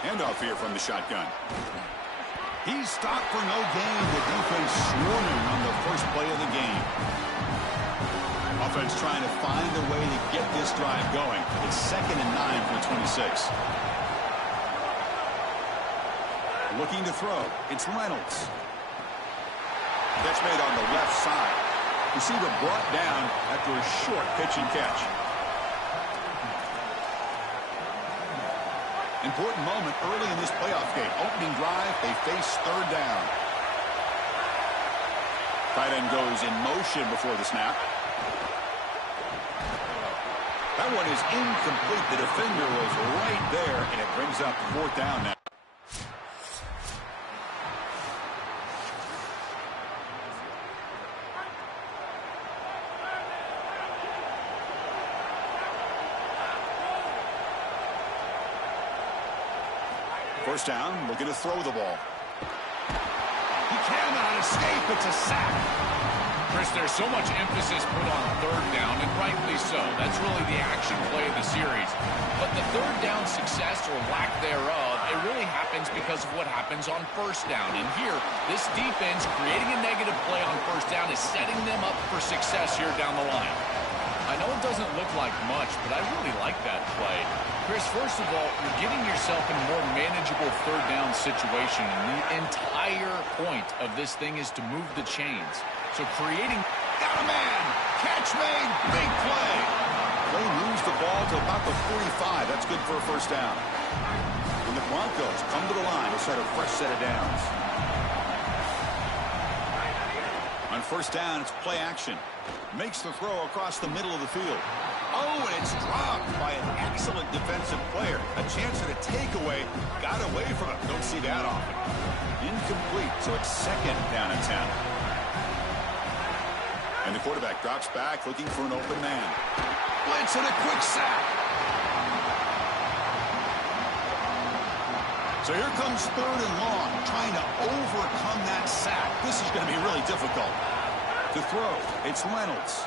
Handoff here from the shotgun. He's stopped for no gain. The defense swarming on the first play of the game. Offense trying to find a way to get this drive going. It's 2nd and 9 from 26. Looking to throw. It's Reynolds. Catch made on the left side. Receiver brought down after a short pitch and catch. Important moment early in this playoff game. Opening drive, they face 3rd down. Tight end goes in motion before the snap. That one is incomplete. The defender was right there, and it brings up 4th down now. First down, looking to throw the ball. He cannot escape. It's a sack. Chris, there's so much emphasis put on 3rd down, and rightly so. That's really the action play of the series. But the 3rd down success or lack thereof it really happens because of what happens on first down. And here, this defense creating a negative play on first down is setting them up for success here down the line. I know it doesn't look like much, but I really like that play. Chris, first of all, you're getting yourself in a more manageable third down situation, and the entire point of this thing is to move the chains. So creating... Got a man! Catch made! Big play! They moves the ball to about the 45. That's good for a first down. And the Broncos come to the line to set a fresh set of downs. On first down, it's play action. Makes the throw across the middle of the field. Oh, and it's dropped by an excellent defensive player. A chance at a takeaway. Got away from it. Don't see that often. Incomplete, so it's second down and 10. And the quarterback drops back looking for an open man. Blitz and a quick sack. So here comes third and long, trying to overcome that sack. This is going to be really difficult. To throw, it's Reynolds.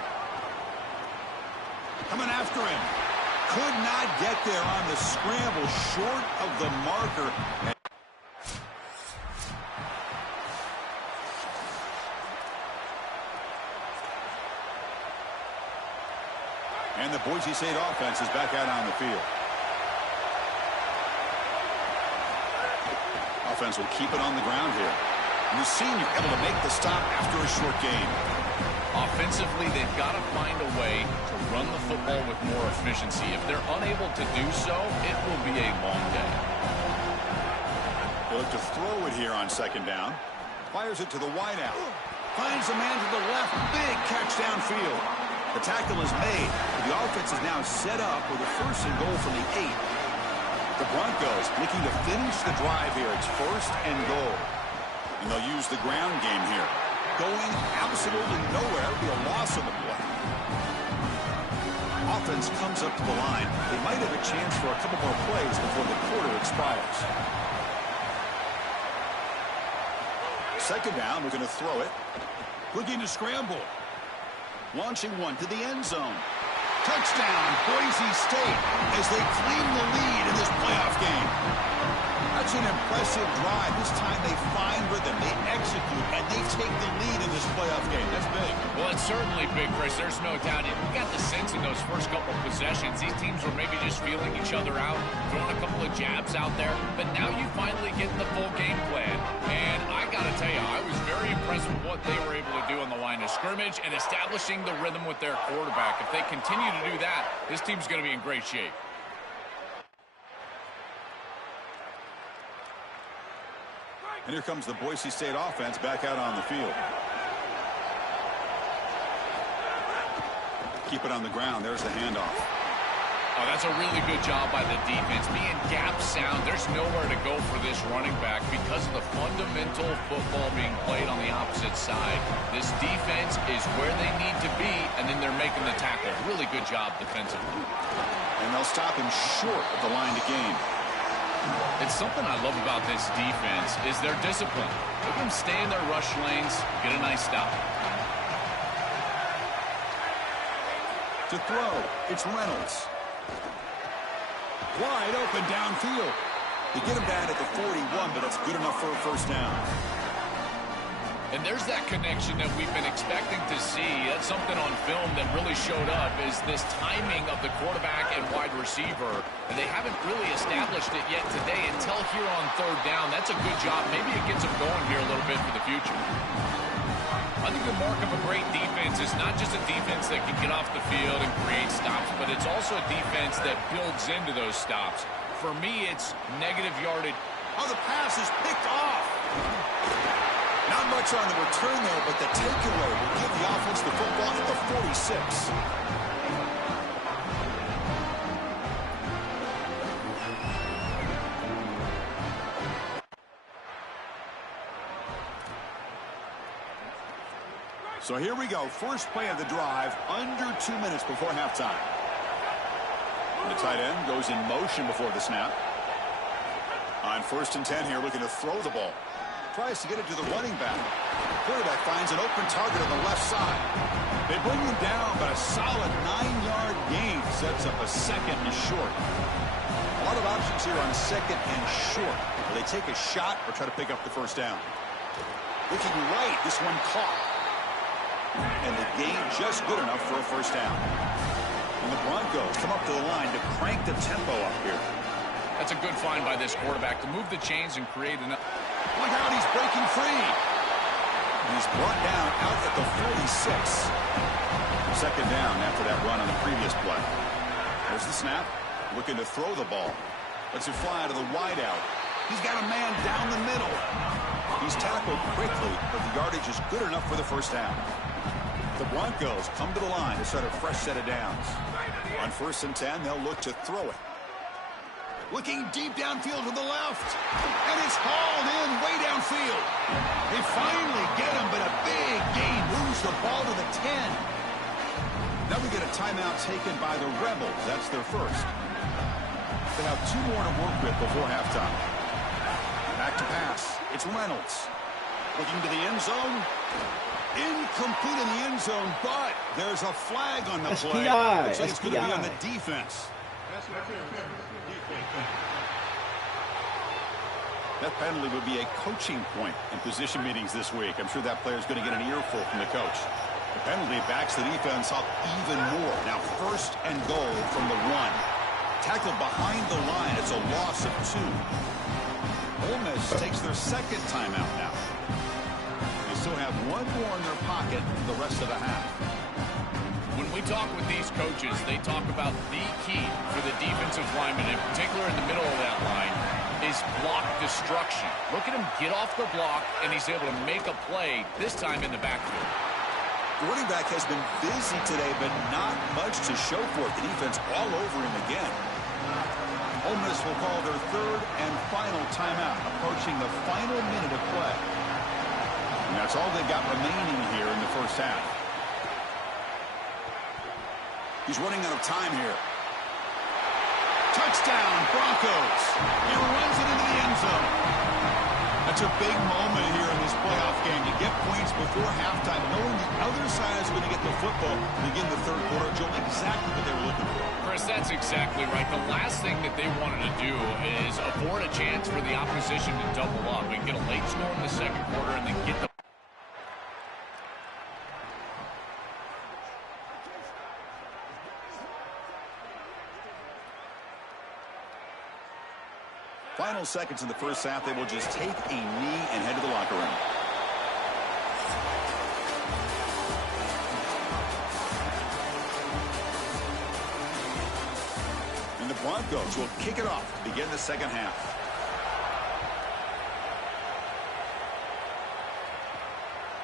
Coming after him. Could not get there on the scramble, short of the marker. And the Boise State offense is back out on the field. Offense will keep it on the ground here. And the senior able to make the stop after a short gain. Offensively, they've got to find a way to run the football with more efficiency. If they're unable to do so, it will be a long day. They look to throw it here on second down. Fires it to the wideout. Finds a man to the left. Big catch downfield. The tackle is made. The offense is now set up with a first and goal from the 8. The Broncos looking to finish the drive here. It's first and goal. And they'll use the ground game here. Going absolutely nowhere. It'll be a loss on the play. Offense comes up to the line. They might have a chance for a couple more plays before the quarter expires. Second down, we're going to throw it. Looking to scramble. Launching one to the end zone. Touchdown, Boise State, as they claim the lead in this playoff game. That's an impressive drive. This time they find rhythm, they execute, and they take the lead in this playoff game. That's big. Well, it's certainly big, Chris. There's no doubt. You got the sense in those first couple possessions, these teams were maybe just feeling each other out, throwing a couple of jabs out there. But now you finally get the full game plan. And I got to tell you, I was very impressed with what they were able to do on the line of scrimmage and establishing the rhythm with their quarterback. If they continue to do that, this team's going to be in great shape. And here comes the Boise State offense back out on the field. Keep it on the ground. There's the handoff. Oh, that's a really good job by the defense. Being gap sound, there's nowhere to go for this running back because of the fundamental football being played on the opposite side. This defense is where they need to be, and then they're making the tackle. Really good job defensively. And they'll stop him short of the line to gain. It's something I love about this defense is their discipline. Let them stay in their rush lanes, get a nice stop. To throw, it's Reynolds. Wide open downfield. They get him down at the 41, but that's good enough for a first down. And there's that connection that we've been expecting to see. That's something on film that really showed up is this timing of the quarterback and wide receiver. And they haven't really established it yet today until here on third down. That's a good job. Maybe it gets them going here a little bit for the future. I think the mark of a great defense is not just a defense that can get off the field and create stops, but it's also a defense that builds into those stops. For me, it's negative yardage. Oh, the pass is picked off. Not much on the return there, but the takeaway will give the offense the football at the 46. So here we go. First play of the drive, under 2 minutes before halftime. And the tight end goes in motion before the snap. On first and 10 here, looking to throw the ball. Tries to get it to the running back. Quarterback finds an open target on the left side. They bring him down, but a solid 9-yard gain sets up a second and short. A lot of options here on second and short. Will they take a shot or try to pick up the first down? Looking right, this one caught. And the gain just good enough for a first down. And the Broncos come up to the line to crank the tempo up here. That's a good find by this quarterback to move the chains and create enough. Look out, he's breaking free. He's brought down out at the 46. Second down after that run on the previous play. There's the snap. Looking to throw the ball. Lets it fly to the wideout. He's got a man down the middle. He's tackled quickly, but the yardage is good enough for the first down. The Broncos come to the line to start a fresh set of downs. On 1st and 10, they'll look to throw it. Looking deep downfield to the left. And it's hauled in way downfield. They finally get him, but a big gain moves the ball to the 10. Now we get a timeout taken by the Rebels. That's their first. They have 2 more to work with before halftime. Back to pass. It's Reynolds. Looking to the end zone. Incomplete in the end zone, but there's a flag on the play. Looks like it's going to be on the defense. That penalty would be a coaching point in position meetings this week. I'm sure that player's going to get an earful from the coach. The penalty backs the defense up even more. Now 1st and goal from the 1. Tackled behind the line. It's a loss of 2. Ole Miss takes their second timeout now. They still have 1 more in their pocket the rest of the half. When we talk with these coaches, they talk about the key for the defensive lineman, in particular in the middle of that line, is block destruction. Look at him get off the block, and he's able to make a play, this time in the backfield. The running back has been busy today, but not much to show for it. The defense all over him again. Ole Miss will call their 3rd and final timeout, approaching the final minute of play. And that's all they've got remaining here in the first half. He's running out of time here. Touchdown, Broncos. He runs it into the end zone. That's a big moment here in this playoff game. To get points before halftime, knowing the other side is going to get the football to begin the 3rd quarter. Joe, exactly what they were looking for. Chris, that's exactly right. The last thing that they wanted to do is afford a chance for the opposition to double up and get a late score in the 2nd quarter and then get the... Final seconds in the first half, they will just take a knee and head to the locker room. And the Broncos will kick it off to begin the second half.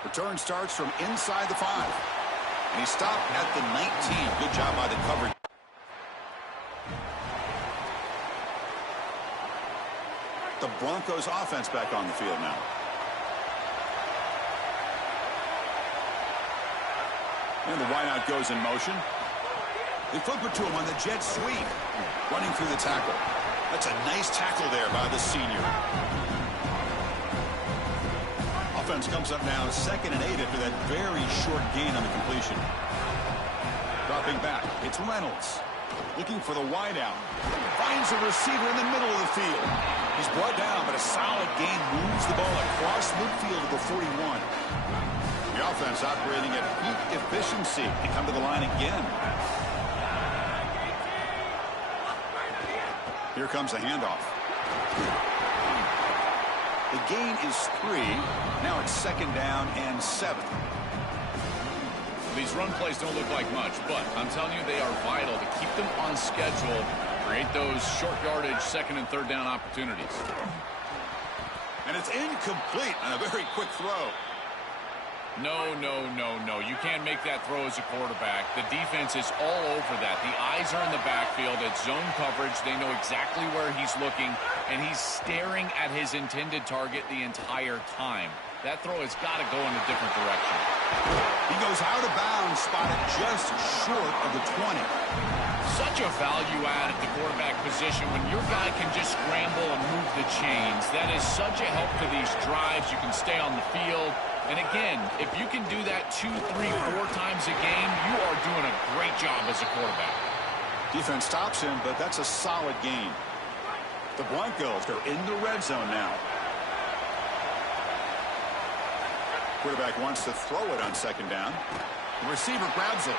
Return starts from inside the 5. And he stopped at the 19. Good job by the coverage. The Broncos offense back on the field now. And the wideout goes in motion. They flip it to him on the jet sweep. Running through the tackle. That's a nice tackle there by the senior. Offense comes up now 2nd and 8 after that very short gain on the completion. Dropping back. It's Reynolds. Looking for the wideout. Finds a receiver in the middle of the field. He's brought down, but a solid gain moves the ball across midfield to the 41. The offense operating at peak efficiency. They come to the line again. Here comes the handoff. The gain is 3. Now it's 2nd down and 7. These run plays don't look like much, but I'm telling you they are vital to keep them on schedule, create those short yardage 2nd and 3rd down opportunities. And it's incomplete on a very quick throw. No, no, no, no. You can't make that throw as a quarterback. The defense is all over that. The eyes are in the backfield. It's zone coverage. They know exactly where he's looking, and he's staring at his intended target the entire time. That throw has got to go in a different direction. He goes out of bounds, spotted just short of the 20. Such a value add at the quarterback position when your guy can just scramble and move the chains. That is such a help to these drives. You can stay on the field. And again, if you can do that 2, 3, 4 times a game, you are doing a great job as a quarterback. Defense stops him, but that's a solid gain. The Broncos are in the red zone now. Quarterback wants to throw it on second down. The receiver grabs it.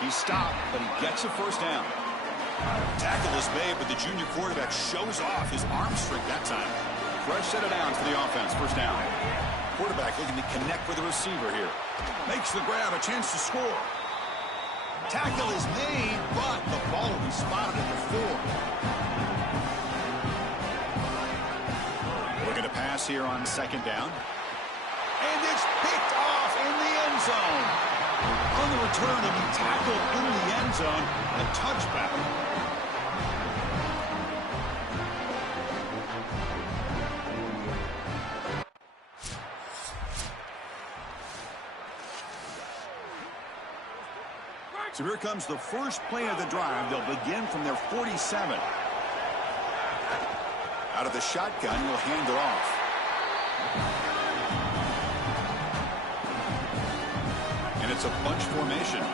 He's stopped, but he gets a first down. Tackle is made, but the junior quarterback shows off his arm strength that time. Fresh set of downs for the offense. First down. Quarterback looking to connect with the receiver here. Makes the grab, a chance to score. Tackle is made, but the ball will be spotted at the 4. Looking to pass here on second down. And it's picked off in the end zone. On the return, he'll be tackled in the end zone. A touchback. So here comes the first play of the drive. They'll begin from their 47. Out of the shotgun, he'll hand it off. And it's a bunch formation.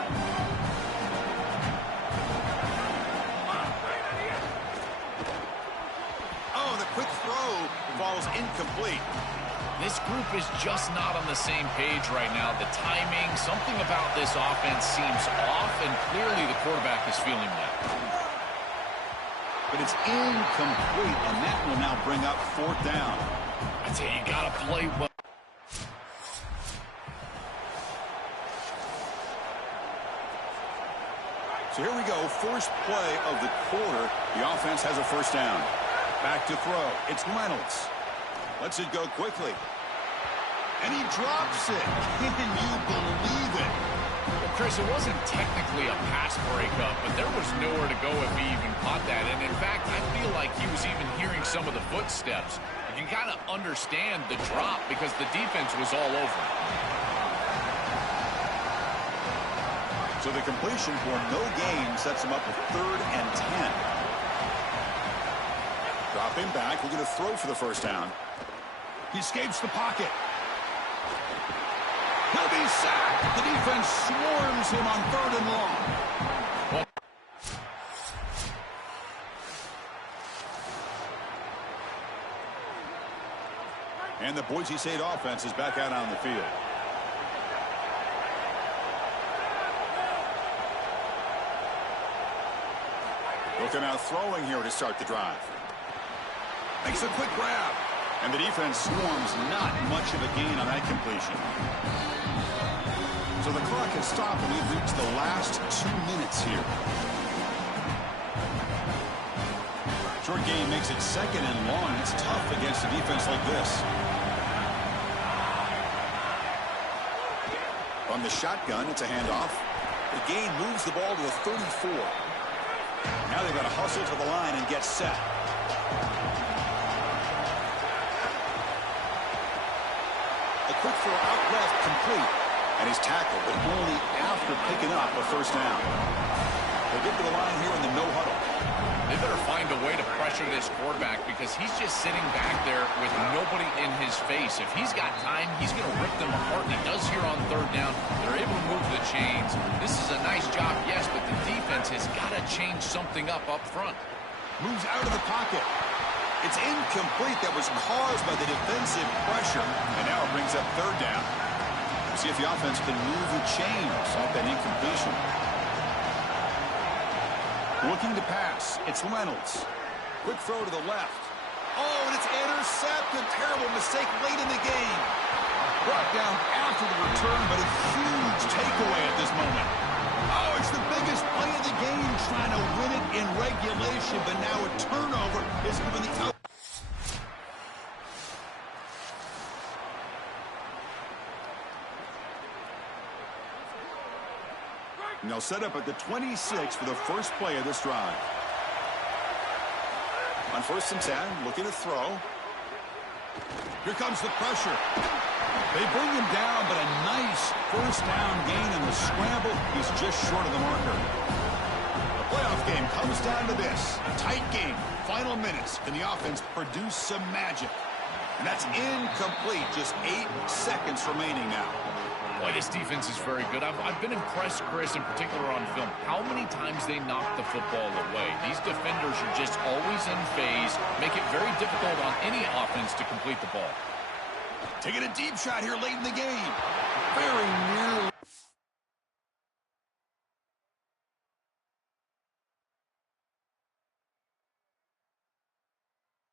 Oh, the quick throw falls incomplete. This group is just not on the same page right now. The timing, something about this offense seems off, and clearly the quarterback is feeling that. But it's incomplete, and that will now bring up fourth down. I tell you, you got to play well. So here we go, first play of the quarter. The offense has a first down. Back to throw. It's Reynolds. Lets it go quickly. And he drops it. Can you believe it? Well, Chris, it wasn't technically a pass breakup, but there was nowhere to go if he even caught that. And in fact, I feel like he was even hearing some of the footsteps. You can kind of understand the drop because the defense was all over him. So the completion for no gain sets him up with 3rd and 10. Dropping back, we're going to throw for the first down. He escapes the pocket. He'll be sacked. The defense swarms him on 3rd and long. Well, and the Boise State offense is back out on the field. Looking out throwing here to start the drive. Makes a quick grab. And the defense swarms, not much of a gain on that completion. So the clock has stopped, and we've reached the last 2 minutes here. Short game makes it 2nd and long. It's tough against a defense like this. From the shotgun, it's a handoff. The gain moves the ball to the 34. Now they've got to hustle to the line and get set. A quick throw out left, complete. And he's tackled, but only after picking up a first down. They get to the line here in the no huddle. They better find a way to pressure this quarterback because he's just sitting back there with nobody in his face. If he's got time, he's going to rip them apart, and he does here on 3rd down. They're able to move the chains. This is a nice job, yes, but the defense has got to change something up front. Moves out of the pocket. It's incomplete. That was caused by the defensive pressure, and now it brings up 3rd down. We'll see if the offense can move the chains off that incompletion. Looking to pass. It's Reynolds. Quick throw to the left. Oh, and it's intercepted. Terrible mistake late in the game. Brought down after the return, but a huge takeaway at this moment. Oh, it's the biggest play of the game, trying to win it in regulation, but now a turnover is given the out. And they'll set up at the 26 for the first play of this drive. On 1st and 10, looking to throw. Here comes the pressure. They bring him down, but a nice first down gain in the scramble. He's just short of the marker. The playoff game comes down to this. A tight game. Final minutes. Can the offense produce some magic? And that's incomplete. Just 8 seconds remaining now. Boy, this defense is very good. I've been impressed, Chris, in particular on film, how many times they knock the football away. These defenders are just always in phase, make it very difficult on any offense to complete the ball. Taking a deep shot here late in the game. Very nearly